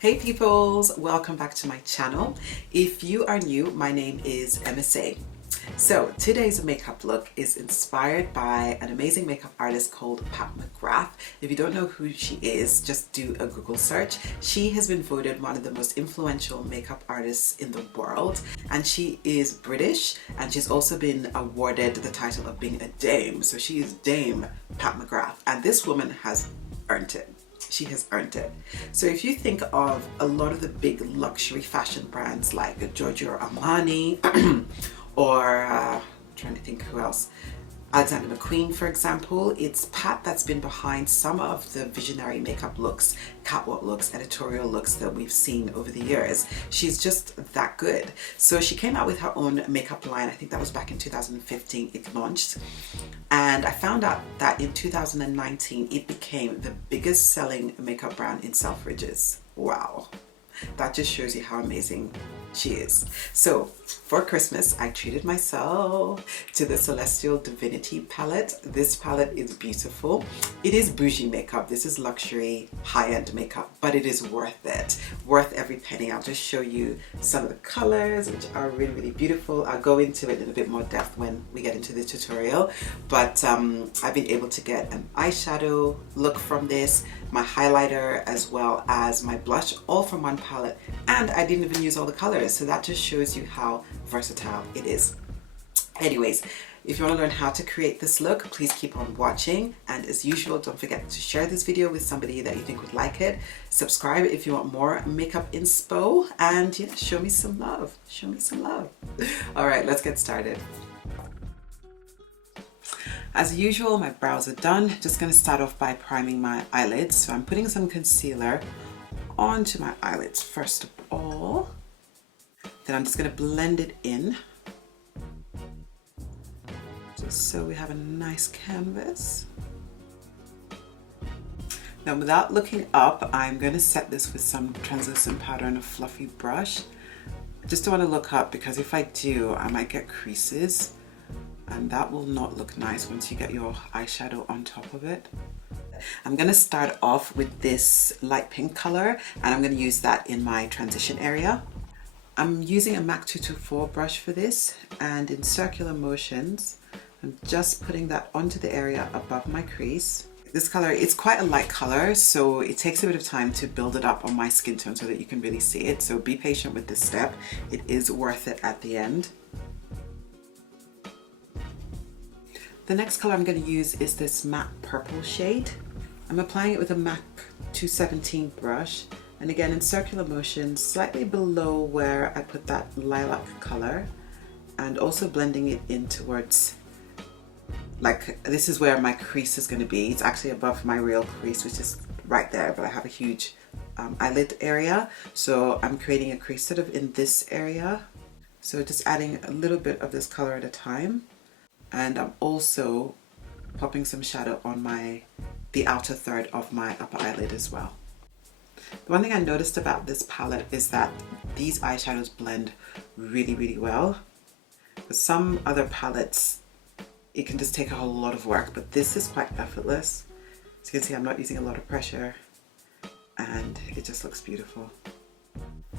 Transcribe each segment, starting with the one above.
Hey peoples, welcome back to my channel. If you are new, my name is MSA. So today's makeup look is inspired by an amazing makeup artist called McGrath. If you don't know who she is, just do a Google search. She has been voted one of the most influential makeup artists in the world, and she is British, and she's also been awarded the title of being a dame. So she is Dame Pat McGrath, and this woman has earned it. She has earned it. So if you think of a lot of the big luxury fashion brands like Giorgio Armani or trying to think who else, Alexander McQueen, for example, it's Pat that's been behind some of the visionary makeup looks, catwalk looks, editorial looks that we've seen over the years. She's just that good. So she came out with her own makeup line. I think that was back in 2015 it launched. And I found out that in 2019 it became the biggest selling makeup brand in Selfridges. Wow. That just shows you how amazing she is. So for Christmas, I treated myself to the Celestial Divinity palette. This palette is beautiful. It is bougie makeup. This is luxury, high-end makeup, but it is worth it. Worth every penny. I'll just show you some of the colors, which are really, really beautiful. I'll go into it in a bit more depth when we get into the tutorial, but I've been able to get an eyeshadow look from this, my highlighter, as well as my blush, all from one palette, and I didn't even use all the colors, so that just shows you how versatile it is. Anyways, if you want to learn how to create this look, please keep on watching, and as usual, don't forget to share this video with somebody that you think would like it. Subscribe if you want more makeup inspo, and yeah, show me some love. Show me some love. All right, let's get started. As usual, my brows are done. Just going to start off by priming my eyelids. So I'm putting some concealer onto my eyelids first of all. Then I'm just going to blend it in, just so we have a nice canvas. Now, without looking up, I'm going to set this with some translucent powder and a fluffy brush. I just don't want to look up, because if I do, I might get creases, and that will not look nice once you get your eyeshadow on top of it. I'm going to start off with this light pink color, and I'm going to use that in my transition area. I'm using a MAC 224 brush for this, and in circular motions, I'm just putting that onto the area above my crease. This color, it's quite a light color, so it takes a bit of time to build it up on my skin tone so that you can really see it. So be patient with this step. It is worth it at the end. The next color I'm going to use is this matte purple shade. I'm applying it with a MAC 217 brush, and again in circular motions, slightly below where I put that lilac color, and also blending it in towards, like, this is where my crease is going to be. It's actually above my real crease, which is right there, but I have a huge eyelid area, so I'm creating a crease sort of in this area. So just adding a little bit of this color at a time, and I'm also popping some shadow on the outer third of my upper eyelid as well. The one thing I noticed about this palette is that these eyeshadows blend really, really well. For some other palettes, it can just take a whole lot of work, but this is quite effortless. As you can see, I'm not using a lot of pressure, and it just looks beautiful.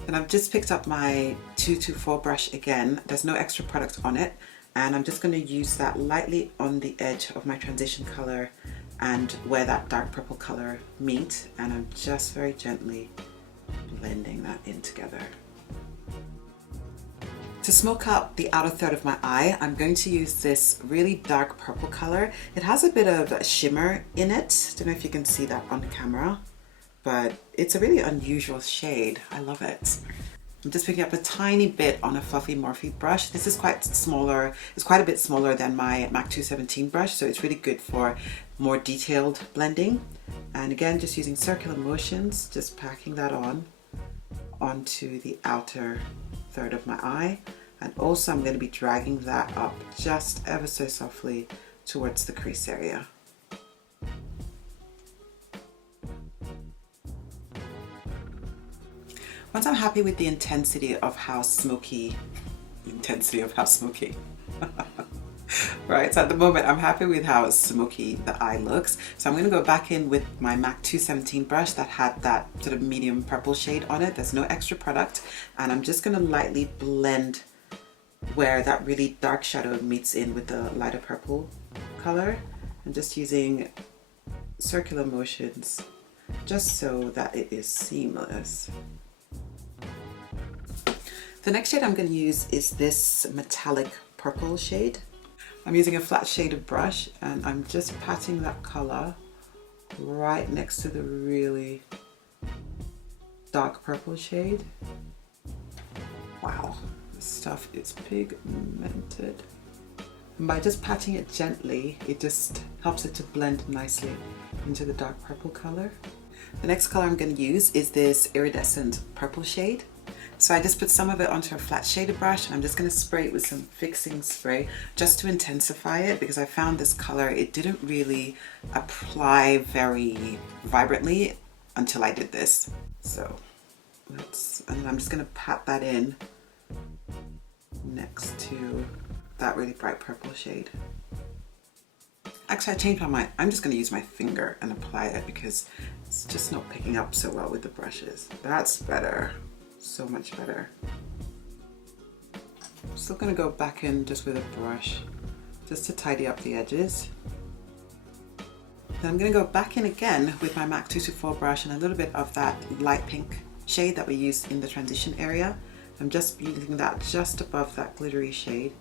And I've just picked up my 224 brush again. There's no extra product on it, and I'm just going to use that lightly on the edge of my transition color and where that dark purple color meet, and I'm just very gently blending that in together. To smoke out the outer third of my eye, I'm going to use this really dark purple color. It has a bit of shimmer in it. Don't know if you can see that on the camera, but it's a really unusual shade. I love it. I'm just picking up a tiny bit on a fluffy Morphe brush. This is quite smaller. It's quite a bit smaller than my MAC 217 brush, so it's really good for more detailed blending. And again, just using circular motions, just packing that onto the outer third of my eye. And also I'm going to be dragging that up just ever so softly towards the crease area. Once I'm happy with the intensity of how smoky, Right, so at the moment I'm happy with how smoky the eye looks. So I'm going to go back in with my MAC 217 brush that had that sort of medium purple shade on it. There's no extra product. And I'm just going to lightly blend where that really dark shadow meets in with the lighter purple color. I'm just using circular motions just so that it is seamless. The next shade I'm going to use is this metallic purple shade. I'm using a flat shaded brush and I'm just patting that color right next to the really dark purple shade. Wow, this stuff is pigmented. And by just patting it gently, it just helps it to blend nicely into the dark purple color. The next color I'm going to use is this iridescent purple shade. So I just put some of it onto a flat shaded brush and I'm just going to spray it with some fixing spray just to intensify it, because I found this color, it didn't really apply very vibrantly until I did this. So and I'm just going to pat that in next to that really bright purple shade. Actually, I changed my mind. I'm just going to use my finger and apply it because it's just not picking up so well with the brushes. That's better. So much better. I'm still going to go back in just with a brush just to tidy up the edges. Then I'm going to go back in again with my MAC 224 brush and a little bit of that light pink shade that we used in the transition area. I'm just using that just above that glittery shade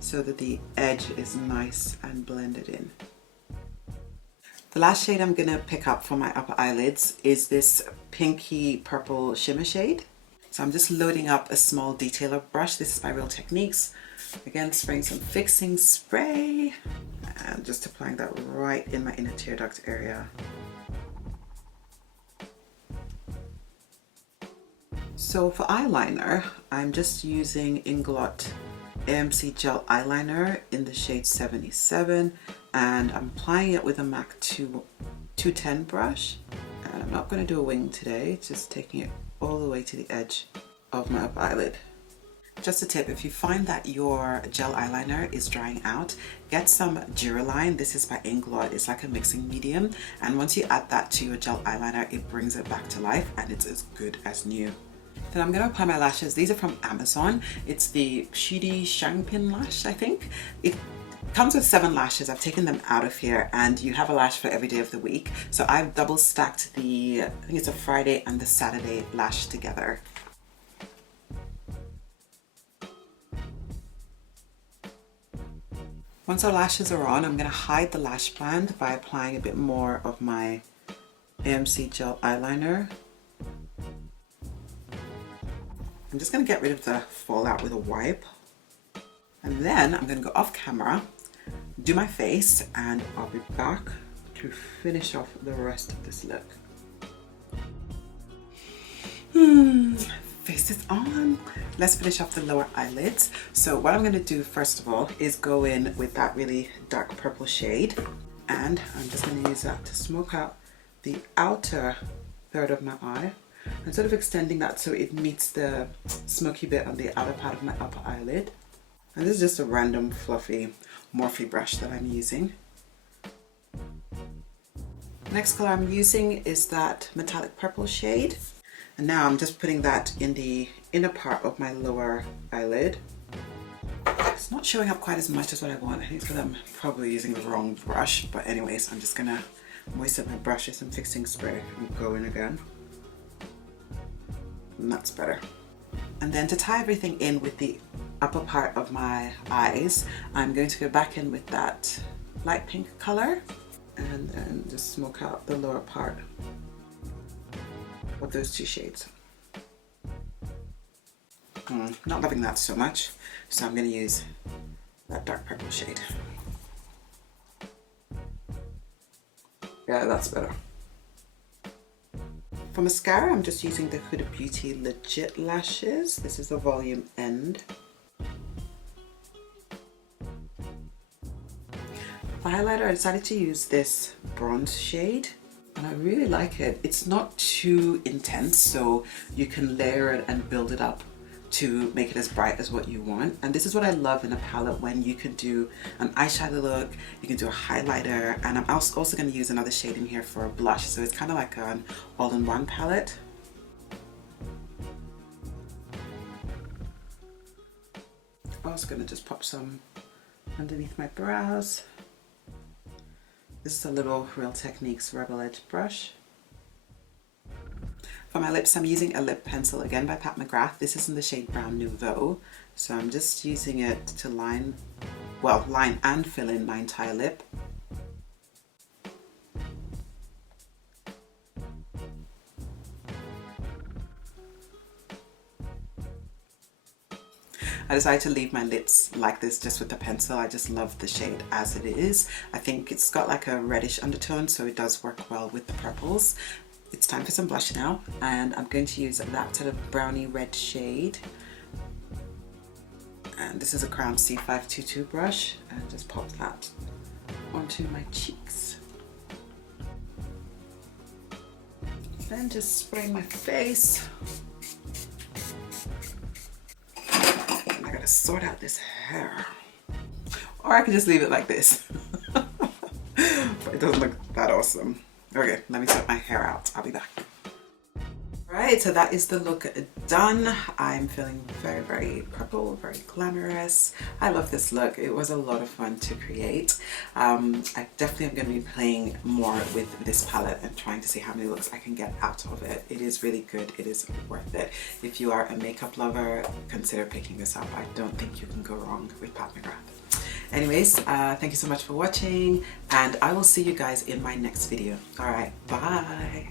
so that the edge is nice and blended in. The last shade I'm going to pick up for my upper eyelids is this pinky purple shimmer shade. So I'm just loading up a small detailer brush. This is by Real Techniques. Again, spraying some fixing spray and just applying that right in my inner tear duct area. So for eyeliner, I'm just using Inglot AMC Gel Eyeliner in the shade 77, and I'm applying it with a MAC 210 brush. And I'm not going to do a wing today, just taking it all the way to the edge of my upper eyelid. Just a tip, if you find that your gel eyeliner is drying out, get some Duraline. This is by Inglot. It's like a mixing medium, and once you add that to your gel eyeliner, it brings it back to life and it's as good as new. Then I'm going to apply my lashes. These are from Amazon. It's the Shidi Shangpin lash, I think. It comes with 7 lashes. I've taken them out of here and you have a lash for every day of the week. So I've double stacked the, I think it's a Friday and the Saturday lash together. Once our lashes are on, I'm going to hide the lash band by applying a bit more of my AMC Gel Eyeliner. I'm just going to get rid of the fallout with a wipe. And then I'm going to go off camera, do my face, and I'll be back to finish off the rest of this look. Face is on. Let's finish off the lower eyelids. So what I'm going to do first of all is go in with that really dark purple shade, and I'm just going to use that to smoke out the outer third of my eye. I'm sort of extending that so it meets the smoky bit on the outer part of my upper eyelid. And this is just a random fluffy Morphe brush that I'm using. Next color I'm using is that metallic purple shade. And now I'm just putting that in the inner part of my lower eyelid. It's not showing up quite as much as what I want. I think because I'm probably using the wrong brush. But anyways, I'm just gonna moisten my brush with some fixing spray and go in again. And that's better. And then to tie everything in with the upper part of my eyes, I'm going to go back in with that light pink color and then just smoke out the lower part of those 2 shades. Not loving that so much, so I'm going to use that dark purple shade. Yeah, that's better. For mascara, I'm just using the Huda Beauty Legit Lashes. This is the volume end. For highlighter, I decided to use this bronze shade, and I really like it. It's not too intense, so you can layer it and build it up to make it as bright as what you want. And this is what I love in a palette, when you can do an eyeshadow look, you can do a highlighter, and I'm also going to use another shade in here for a blush, so it's kind of like an all-in-one palette. I'm also going to just pop some underneath my brows. This is a little Real Techniques Rebel Edge brush. For my lips, I'm using a lip pencil, again by Pat McGrath. This is in the shade Brown Nouveau. So I'm just using it to line and fill in my entire lip. I decided to leave my lips like this just with the pencil. I just love the shade as it is. I think it's got like a reddish undertone, so it does work well with the purples. It's time for some blush now, and I'm going to use that sort of browny red shade. And this is a Crown C522 brush, and just pop that onto my cheeks. Then just spray my face. And I gotta sort out this hair. Or I can just leave it like this. But it doesn't look that awesome. Okay, let me sort my hair out. I'll be back. Alright, so that is the look done. I'm feeling very, very purple, very glamorous. I love this look. It was a lot of fun to create. I definitely am going to be playing more with this palette and trying to see how many looks I can get out of it. It is really good. It is worth it. If you are a makeup lover, consider picking this up. I don't think you can go wrong with Pat McGrath. Anyways, thank you so much for watching, and I will see you guys in my next video. Alright, bye!